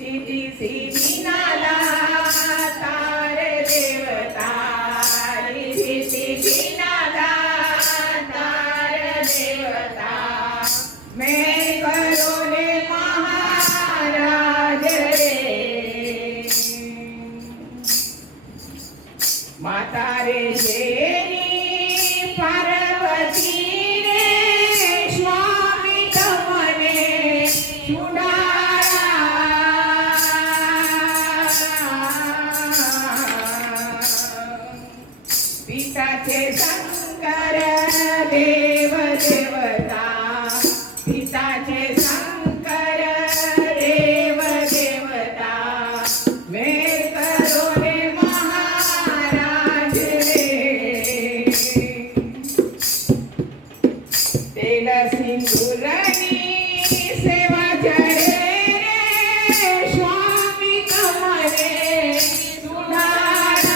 रिधी सिद्धीनाला तार देवता रिधी सिद्धीनाला तार देवता मैं करो रे महाराज रे माता रे शेरी पार्वती रे स्वामी तमने सुडाळा पिताचे शंकर देव देवता पिताचे शंकर देव देवता मैं करो रे महाराज रे तेल सिंदूरनी सेवा जरे रे स्वामी कमरे सुधारा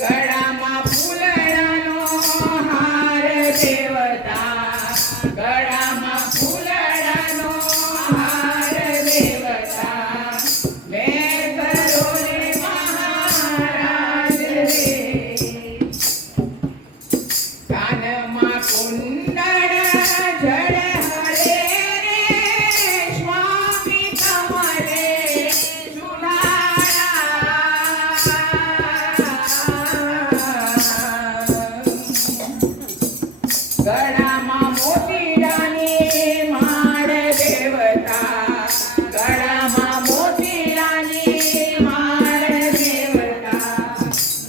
गळामा फुलडानो हार देवता गळामा फुलडानो हार देवता मैं करो रे महाराज रे कानमा कुंडळ जड हरे रे स्वामी कमरे सुधारा गळामा मोतीडानी माळ देवता गळामा मोतीडानी माळ देवता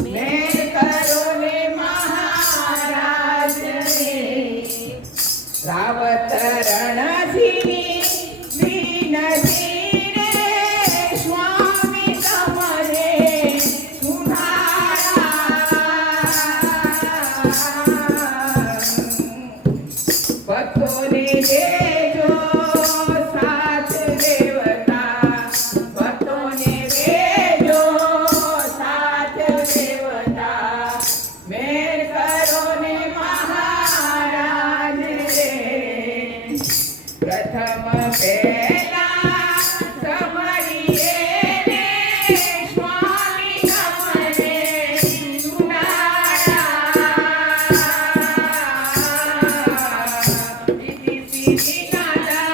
मैं करो रे महाराज रे रावत रणसिनी विनती रे स्वामी कमरे सुधारा भक्तोने देजो साथ देवता भक्तोने देजो साथ देवता मैं करो ने महाराज रे प्रथम पेला समरिये रे स्वामी कमरे सुनारा रिधी सिद्धीनाला